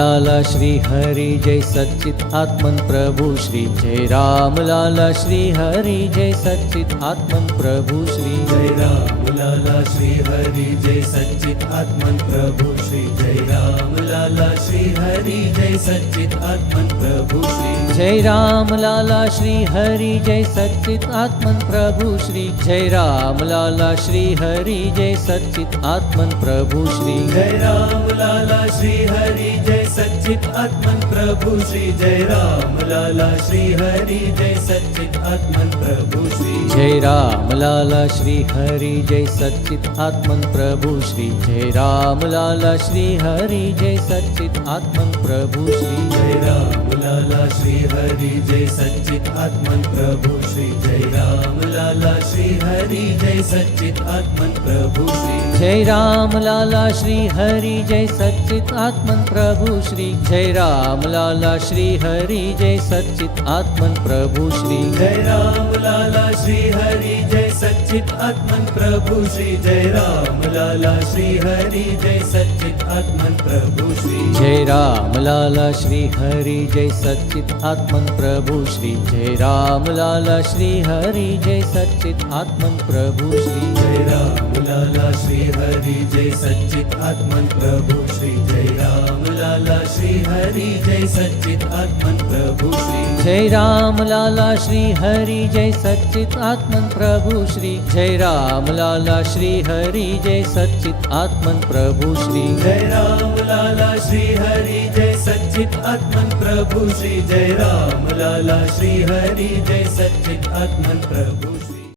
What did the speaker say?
लाला श्री हरि जय सच्चित आत्मन प्रभु श्री जय राम लाला श्री हरि जय सच्चित आत्मन प्रभु श्री जय राम लाला श्री हरि जय सच्चित आत्मन प्रभु श्री जय राम लाला श्री हरि जय सच्चित आत्मन प्रभु श्री जय राम लाला श्री हरि जय सच्चित आत्मन प्रभु श्री जय राम लाला श्री हरि जय सच्चित आत्मन प्रभु श्री जय राम लाला श्री हरि जय सच्चित आत्मन प्रभु श्री जय राम लाला श्री हरि जय सच्चित आत्मन प्रभु श्री जय राम लाला श्री हरि जय सच्चित आत्मन प्रभु श्री जय राम लाला श्री हरि जय सच्चित आत्मन प्रभु श्री जय राम लाला श्री हरि जय सच्चित आत्मन प्रभु श्री जय राम लाला श्री हरि जय सच्चित आत्मन प्रभु श्री जय राम लाला श्री हरि जय सच्चित आत्मन प्रभु श्री जय राम लाला श्री हरि जय सच्चित आत्मन प्रभु श्री जय राम लाला श्री हरि जय सच्चित आत्मन प्रभु श्री जय राम लाला श्री हरि जय सच्चित आत्मन प्रभु श्री जय राम लाला श्री हरि जय सच्चित आत्मन प्रभु श्री जय राम लाला श्री हरि जय सच्चित आत्मन प्रभु श्री जय राम लाला श्री हरि जय सच्चित आत्मन प्रभु श्री जय राम लाला श्री हरि जय सच्चित आत्मन प्रभु श्री जय राम लाला श्री हरि जय सच्चित आत्मन प्रभु श्री जय राम लाला श्री हरि जय सच्चित आत्मन प्रभु श्री जय राम लाला श्री हरि जय सच्चित आत्मन प्रभु श्री जय राम लाला श्री हरि जय सच्चित आत्मन प्रभु श्री